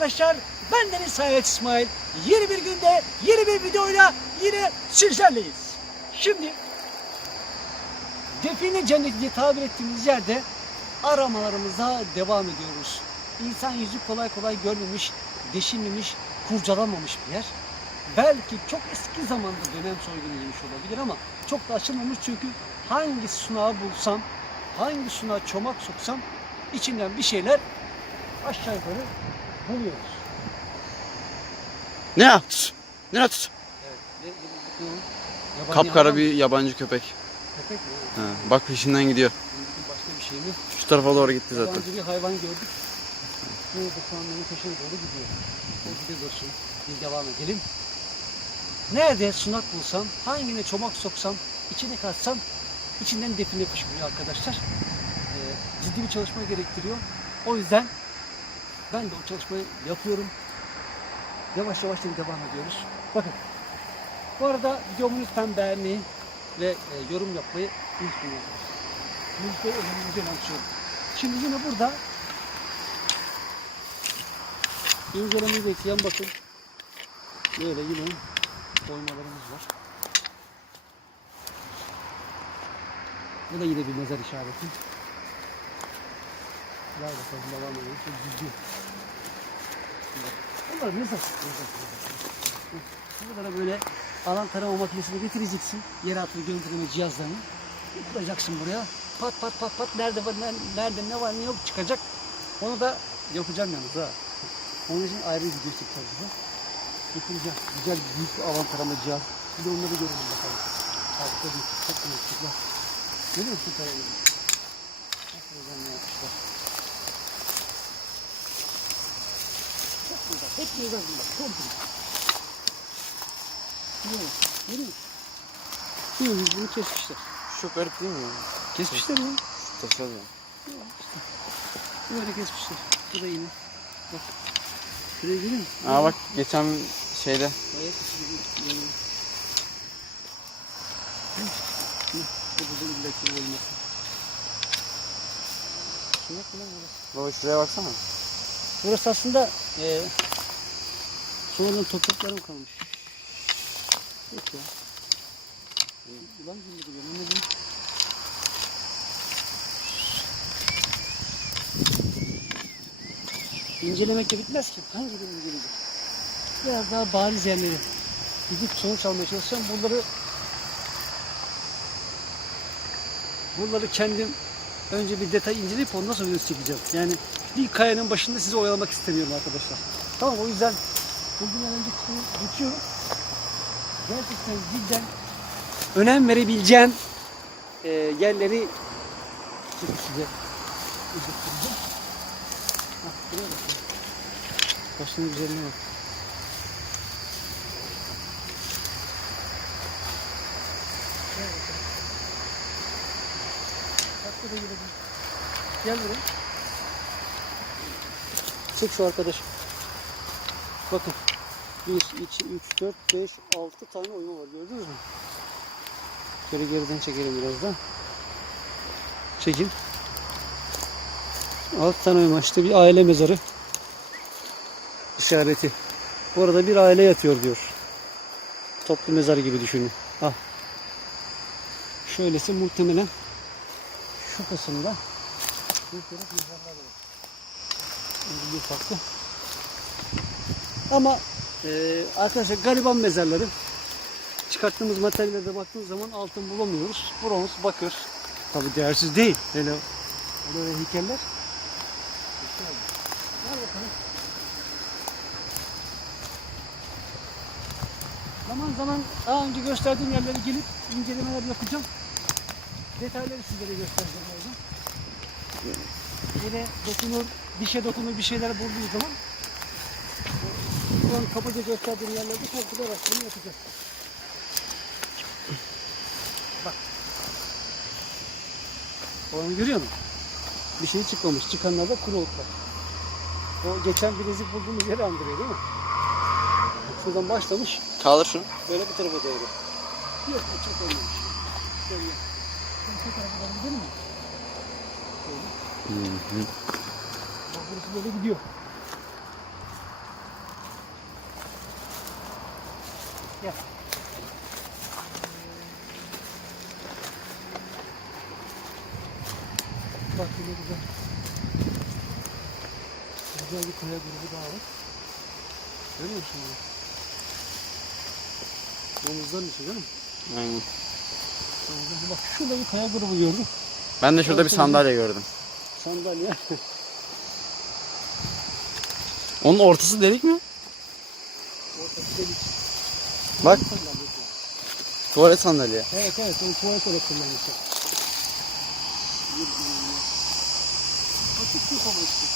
arkadaşlar. Ben Deniz Sayet İsmail. Yeni bir günde yeni bir videoyla yine sizlerleyiz. Şimdi Define Cenneti diye tabir ettiğimiz yerde aramalarımıza devam ediyoruz. İnsan yüzü kolay kolay görmemiş, deşilmemiş, kurcalanmamış bir yer. Belki çok eski zamanda dönem soygunu yemiş olabilir ama çok da açılmamış çünkü hangi sunağı bulsam, hangi sunağa çomak soksam içinden bir şeyler aşağı yukarı buluyoruz. Ne at? Ne at? Evet. Ne, ne, ne, Yabancı Kapkara bir yabancı köpek. köpek mi? Ha, bak peşinden gidiyor. Başka bir şey mi? Şu tarafa doğru gitti zaten. Yabancı bir hayvan gördük. Bu da şu an benim peşine doğru gidiyor. O gide dursun. Biz devam edelim. Nerede sunak bulsam, hangine çomak soksam, içine katsam içinden define fışkırıyor arkadaşlar. Ee, ciddi bir çalışma gerektiriyor. O yüzden ben de o çalışmayı yapıyorum. Yavaş yavaş devam ediyoruz. Bakın. Bu arada videomu lütfen beğenmeyi ve e, yorum yapmayı unutmayın. Müzikleri önümüzden açıyorum. Şimdi yine burada incelemeyi bekleyen bakın. Böyle yine oymalarımız var. Bu da yine bir mezar işareti. Gel bakalım devam edelim. Çok ciddi. Bunlar mezar, mezar. Burada da böyle alan tarama makinesini getireceksin. Yeraltı gönderme cihazlarını. Kuracaksın buraya. Pat pat pat pat nerede var ner- nerede ne var ne yok çıkacak. Onu da yapacağım yalnız ha. Onun için ayrı bir video çekeceğiz bize. Güzel büyük bir alan tarama cihaz. Bir de onları görelim bakalım. Harika bir çok büyük çıklar. Görüyor musun karayı? Nasıl özenle yapmışlar. Çok güzel bunlar. Komple. Görüyor musun? Görüyor musun? Bunu kesmişler. Çok garip değil mi? Kesmişler ya. Tasarlı. Böyle kesmişler. Bu da yine. Bak. Şuraya görüyor musun? Aa bak geçen şeyde hı. Bu da illaki burası. Baba şuraya baksana. Burası aslında eee sonradan topraklarım kalmış. Yok ya. Ulan gibi duruyor. Ne bileyim. İncelemekle bitmez ki. Hangi birini inceleyeceğim? Biraz daha bariz yerleri gidip sonuç almaya çalışacağım. Bunları bunları kendim önce bir detay inceleyip ondan sonra videosu çekeceğim. Yani bir kayanın başında sizi oyalamak istemiyorum arkadaşlar. Tamam o yüzden bugünden önce geçiyorum. Gerçekten cidden önem verebileceğin e, yerleri size size izlettireceğim. Bak buraya bak. Başının güzelliğine bak. Gel buraya. Çek şu arkadaş. Bakın. 1, 2, 3, 4, 5, 6 tane oyma var. Gördünüz mü? Şöyle geriden çekelim biraz da. Çekin. 6 tane oyma. İşte bir aile mezarı. İşareti. Bu arada bir aile yatıyor diyor. Toplu mezar gibi düşünün. Ah. Şöylesi muhtemelen şu kısımda bir farklı. Ama e, arkadaşlar gariban mezarları çıkarttığımız materyallere baktığımız zaman altın bulamıyoruz. Bronz, bakır. Tabi değersiz değil. Hele böyle heykeller. Gel bakalım. Zaman zaman daha önce gösterdiğim yerlere gelip incelemeler yapacağım. Detayları sizlere göstereceğim orada. Yine dokunur, dişe dokunur bir şeyler bulduğu zaman an kabaca gösterdiğim yerlerde komple araştırma yapacağız. Bak. Onu görüyor musun? Bir şey çıkmamış. Çıkanlar da kuru otlar. O geçen bilezik bulduğumuz yeri andırıyor değil mi? Şuradan başlamış. Kaldır şunu. Böyle bu tarafa doğru. Yok bu çok olmamış. Şöyle. Şu tarafa doğru gidelim mi? Şöyle. Bak burası böyle gidiyor. Gel. Bak yine güzel. Güzel bir kaya grubu daha var. Görüyor musun bunu? Domuzların içi değil mi? Aynen. Bak şurada bir kaya grubu gördüm. Ben de şurada bir sandalye gördüm. Sandalye. Onun ortası delik mi? Ortası delik. Bak. Tuvalet sandalye. Evet evet onu tuvalet olarak kullanmışlar. Açık bir kova işte.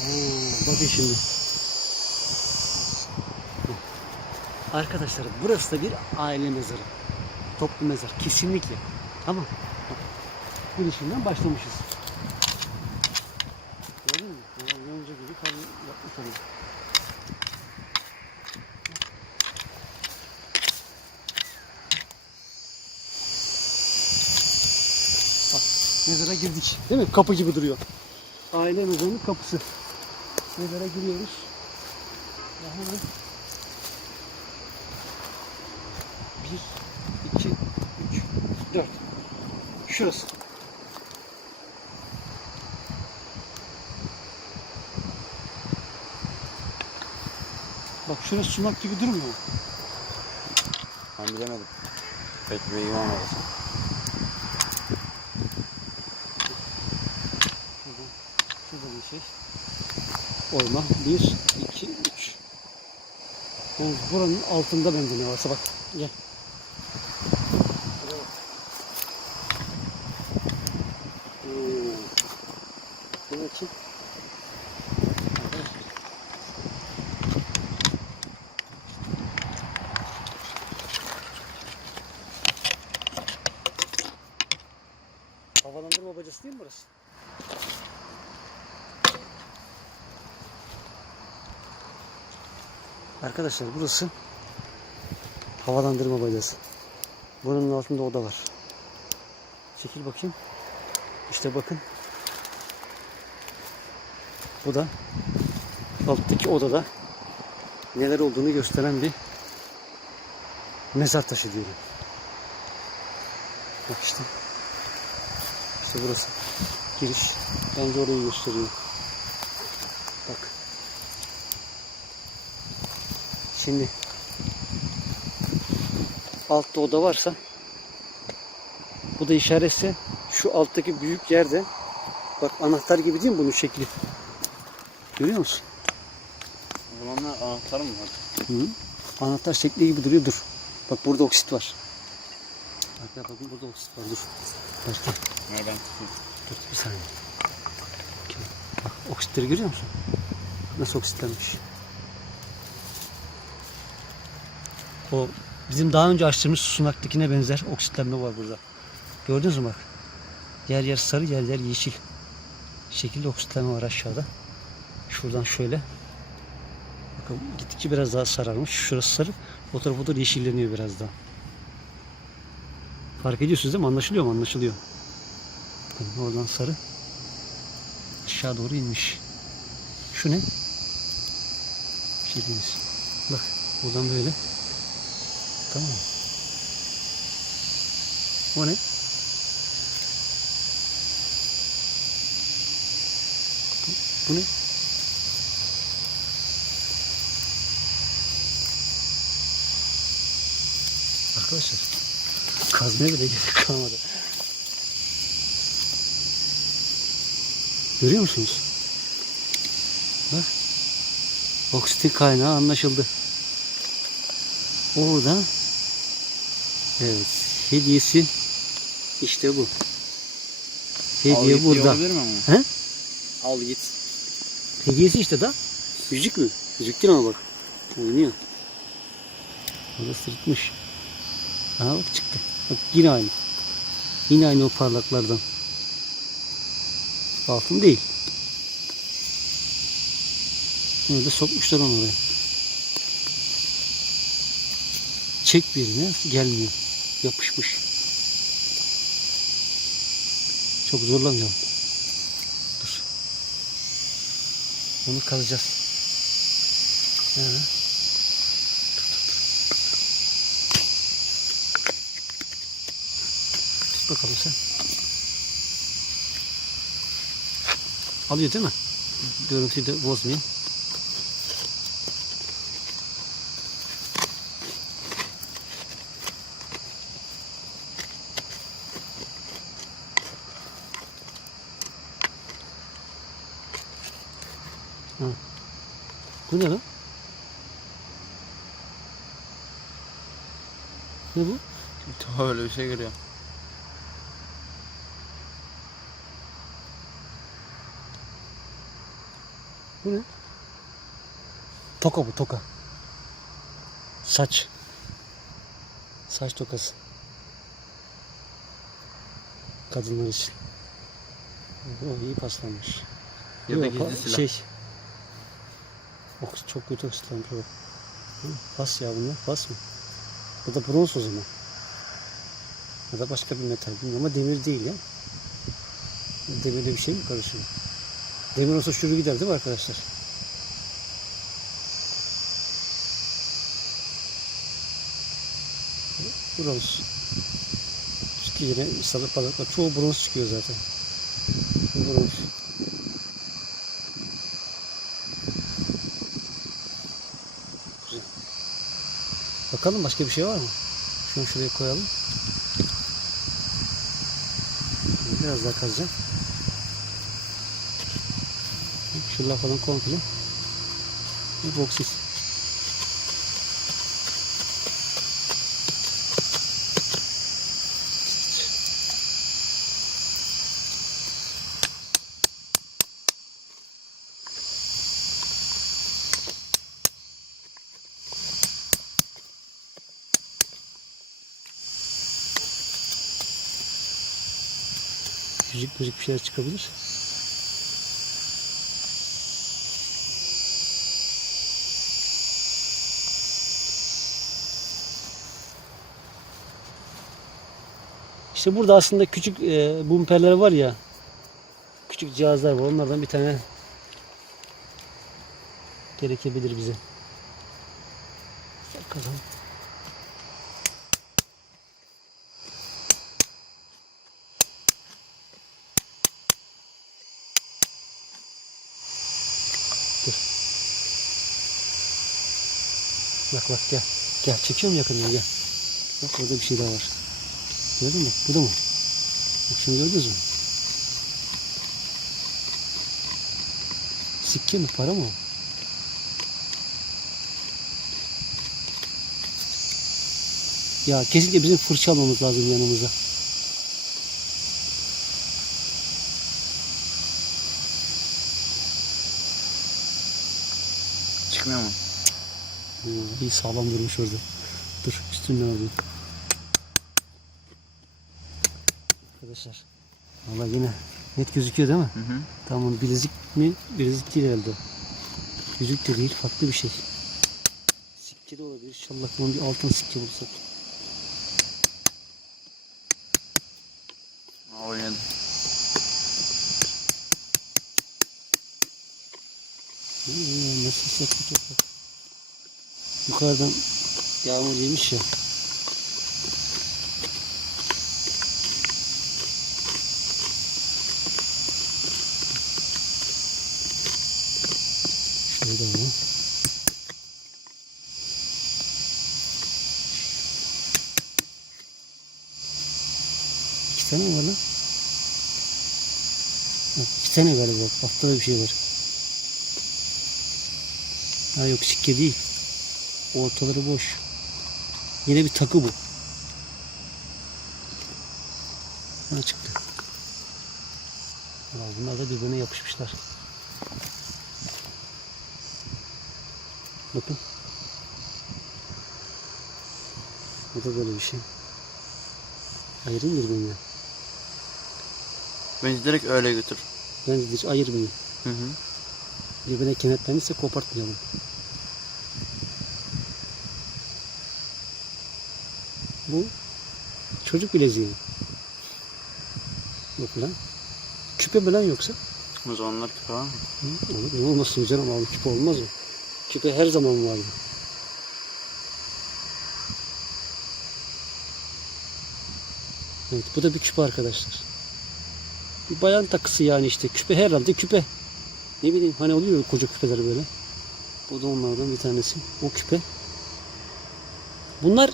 Oo, bakın şimdi. Arkadaşlar burası da bir aile mezarı. Toplu mezar. Kesinlikle. Tamam. Bak, Bu işinden başlamışız. Gördün mü? Yani yonca gibi kalın yapmış oluyor. Bak mezara girdik. Değil mi? Kapı gibi duruyor. Aile mezarının kapısı. Mezara giriyoruz. Ya hemen bir, iki, üç, dört. Şurası. Bak şurası sunak gibi durmuyor mu? Ben bilemedim. Pek bir bilgim olmadı. Şurada, bir şey. Oyma. Bir, iki, üç. Buranın altında bende ne varsa bak. Gel. Buraya bak. Hmm. Bunun için Arkadaşlar. Havalandırma bacası değil mi burası? Arkadaşlar burası havalandırma bacası. Buranın altında oda var. Çekil bakayım. İşte bakın. Bu da alttaki odada neler olduğunu gösteren bir mezar taşı diyelim. Bak işte. İşte burası. Giriş. Bence orayı gösteriyor. Bak. Şimdi altta oda varsa bu da işaretse şu alttaki büyük yerde bak anahtar gibi değil mi bunun şekli? Görüyor musun? O zamanlar anahtarı mı var? Hı. Anahtar şekli gibi duruyor. Dur. Bak burada oksit var. Bak bak bakın burada oksit var. Dur. Başka. Nereden? Dur bir saniye. Bak oksitleri görüyor musun? Nasıl oksitlenmiş? O bizim daha önce açtığımız sunaktakine benzer oksitlenme var burada. Gördünüz mü bak? Yer yer sarı yer yer yeşil. Şekilde oksitlenme var aşağıda. Şuradan şöyle. Bakın gittikçe biraz daha sararmış. Şurası sarı. O tarafa doğru yeşilleniyor biraz daha. Fark ediyorsunuz değil mi? Anlaşılıyor mu? Anlaşılıyor. Bakın oradan sarı. Aşağı doğru inmiş. Şu ne? Şeyimiz. Bak buradan böyle. Tamam. O ne? Bu ne? Arkadaşlar kazmaya bile gerek kalmadı. Görüyor musunuz? Bak. Oksitin kaynağı anlaşıldı. Orada evet hediyesi işte bu. Hediye burada. Mi ama? He? Al git. Hediyesi işte da. Yüzük mü? Yüzük değil ama bak. Oynuyor. Orada sırıtmış. Aha bak çıktı. Bak yine aynı. Yine aynı o parlaklardan. Altın değil. Yine de sokmuşlar onu oraya. Çek birine gelmiyor. Yapışmış. Çok zorlamayalım. Dur. Onu kazacağız. Ha. Dur. Tut bakalım sen. Alıyor değil mi? Görüntüyü de bozmayayım. Bu ne lan? Ne bu? Öyle bir şey görüyorum. Bu ne? Toka bu toka. Saç. Saç tokası. Kadınlar için. O iyi paslanmış. Ya da gizli silah. Şey. Ok, çok kötü ıslanmış o. Pas ya bunlar. Pas mı? Bu da bronz o zaman. Ya da başka bir metal bilmiyorum ama demir değil ya. Demirle bir şey mi karışıyor? Demir olsa şuru gider değil mi arkadaşlar? Bronz. Çünkü yine sarı balıklar çoğu bronz çıkıyor zaten. Bronz. Güzel. Bakalım başka bir şey var mı? Şunu şuraya koyalım. Biraz daha kazacağım. Şuralar falan komple. Bir boksis. Küçük müzik bir şeyler çıkabilir. İşte burada aslında küçük e, bumperler var ya. Küçük cihazlar var. Onlardan bir tane gerekebilir bize. Bakalım. Bak bak gel. Gel çekiyorum yakından gel. Bak orada bir şey daha var. Gördün mü? Bu da mı? Bak şunu gördünüz mü? Sikke mi? Para mı? Ya kesinlikle bizim fırça almamız lazım yanımıza. Çıkmıyor mu? Oo, iyi sağlam durmuş orada. Dur üstünden alayım. Arkadaşlar. Valla yine net gözüküyor değil mi? Hı hı. Tamam bilezik mi? Bilezik değil herhalde. Yüzük de değil farklı bir şey. Sikke de olabilir. İnşallah bunun bir altın sikke bulsak. Oynadı. Nasıl saklı toprak. Yukarıdan yağmur yemiş ya. Şurada mı? Tane mi var lan? İki tane galiba. Altta da bir şey var. Ha yok sikke değil. Ortaları boş. Yine bir takı bu. Ha çıktı. Ya bunlar da birbirine yapışmışlar. Bakın. Bu da böyle bir şey. Ayırayım birbirine. Bence direkt öyle götür. Bence hiç ayırmayın. Hı hı. Birbirine kenetlenirse kopartmayalım. Bu çocuk bileziği. Bak lan. küpe falan yoksa? O zamanlar küpe var mı? Hı, olur. Ne olmasın canım abi küpe olmaz mı? Küpe her zaman vardı. Evet bu da bir küpe arkadaşlar. Bir bayan takısı yani işte küpe herhalde küpe. Ne bileyim hani oluyor ya koca küpeler böyle. Bu da onlardan bir tanesi. O küpe. Bunlar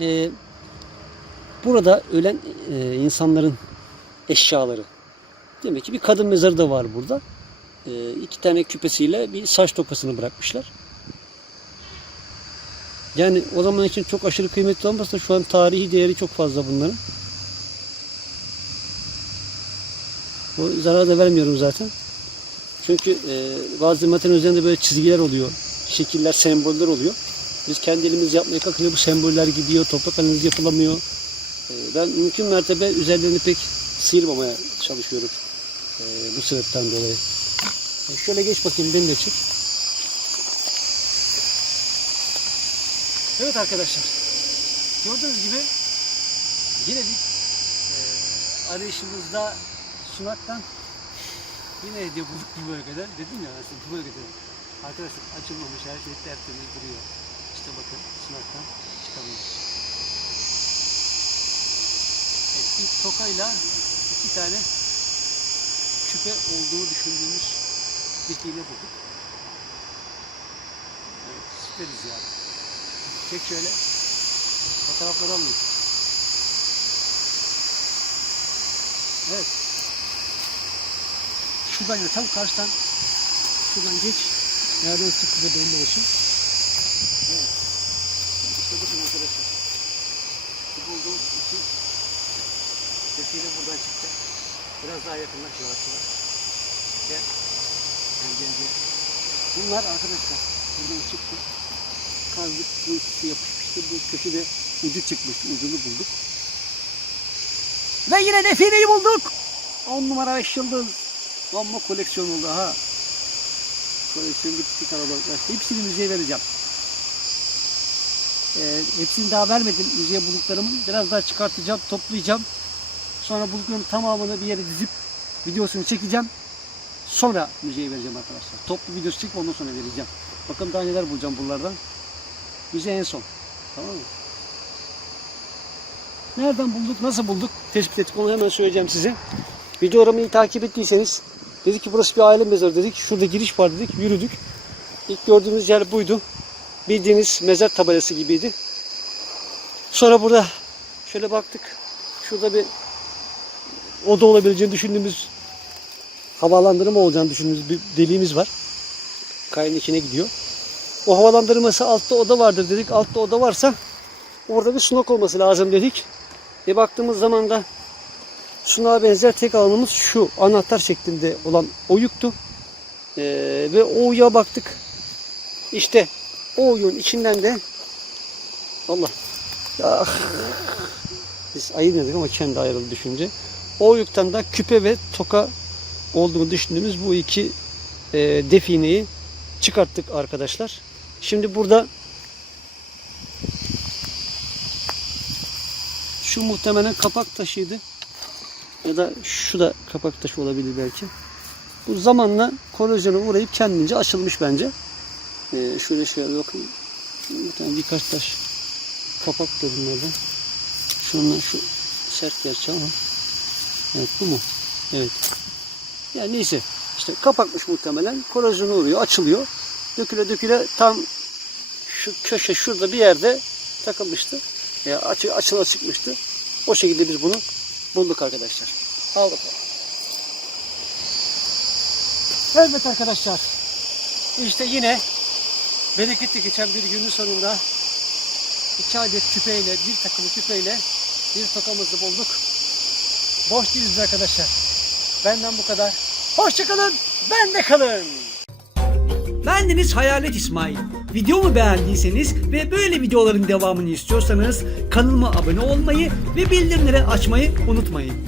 e, burada ölen e, insanların eşyaları. Demek ki bir kadın mezarı da var burada. E, iki tane küpesiyle bir saç tokasını bırakmışlar. Yani o zaman için çok aşırı kıymetli olmasa şu an tarihi değeri çok fazla bunların. O zarar da vermiyorum zaten. Çünkü e, bazı materyal üzerinde böyle çizgiler oluyor. Şekiller, semboller oluyor. Biz kendi elimiz yapmaya kalkınca bu semboller gidiyor. Toprak analizi yapılamıyor. E, ben mümkün mertebe üzerlerini pek sıyırmamaya çalışıyorum. E, bu sebepten dolayı. E, şöyle geç bakayım beni de çek. Evet arkadaşlar. Gördüğünüz gibi yine bir e, arayışımızda sunaktan yine hediye bulduk bu bölgede. Dedim ya aslında bu bölgede. Arkadaşlar açılmamış her şey tertemiz duruyor. İşte bakın sunaktan çıkamıyor. Evet, bir tokayla iki tane küpe olduğunu düşündüğümüz bir iğne bulduk. Evet, süperiz yani. Çek şöyle. Fotoğrafları alayım. Evet. Şuradan ya tam karşıdan şuradan geç. Nereden tıklı da belli olsun. Evet. İşte bakın arkadaşlar. Bu bulduğum iki defile buradan çıkacak. Biraz daha yakınlaş yavaş yavaş. Gel. Gel gel gel. Bunlar arkadaşlar buradan çıktı. Kazdık bu ikisi yapışmıştı. Bu köşede ucu çıkmış. Ucunu bulduk. Ve yine defineyi bulduk. 10 numara 5 yıldız. Bomba koleksiyon oldu ha. Koleksiyon gitti kalabalıklaştı. Hepsini müzeye vereceğim. Ee, hepsini daha vermedim müzeye bulduklarımın. Biraz daha çıkartacağım, toplayacağım. Sonra bulduklarımın tamamını bir yere dizip videosunu çekeceğim. Sonra müzeye vereceğim arkadaşlar. Toplu videosu çekip ondan sonra vereceğim. Bakın daha neler bulacağım buralardan. Müze en son. Tamam mı? Nereden bulduk, nasıl bulduk? Tespit ettik onu hemen söyleyeceğim size. Videolarımı iyi takip ettiyseniz dedik ki burası bir aile mezarı dedik. Şurada giriş var dedik. Yürüdük. İlk gördüğümüz yer buydu. Bildiğiniz mezar tabelası gibiydi. Sonra burada şöyle baktık. Şurada bir oda olabileceğini düşündüğümüz havalandırma olacağını düşündüğümüz bir deliğimiz var. Kayanın içine gidiyor. O havalandırması altta oda vardır dedik. Altta oda varsa orada bir sunak olması lazım dedik. E baktığımız zaman da sunağa benzer tek alanımız şu anahtar şeklinde olan oyuktu. Ee, ve o oyuğa baktık. İşte o oyun içinden de Allah ya, biz ayırmadık ama kendi ayrıldı düşünce. O oyuktan da küpe ve toka olduğunu düşündüğümüz bu iki e, defineyi çıkarttık arkadaşlar. Şimdi burada şu muhtemelen kapak taşıydı. Ya da şu da kapak taşı olabilir belki. Bu zamanla korozyona uğrayıp kendince açılmış bence. Ee, şöyle şöyle bakın. Bir tane birkaç taş kapak da bunlardan. Şundan şu sert gerçi ama. Evet bu mu? Evet. Yani neyse. İşte kapakmış muhtemelen. Korozyona uğruyor. Açılıyor. Döküle döküle tam şu köşe şurada bir yerde takılmıştı. Ya açı, açıla çıkmıştı. O şekilde biz bunu bulduk arkadaşlar. Al bakalım. Evet arkadaşlar. İşte yine bereketli geçen bir günün sonunda iki adet küpeyle, bir takımı küpeyle bir tokamızı bulduk. Boş değiliz arkadaşlar. Benden bu kadar. Hoşçakalın. Bende kalın. Bendeniz Hayalet İsmail. Videomu beğendiyseniz ve böyle videoların devamını istiyorsanız kanalıma abone olmayı ve bildirimleri açmayı unutmayın.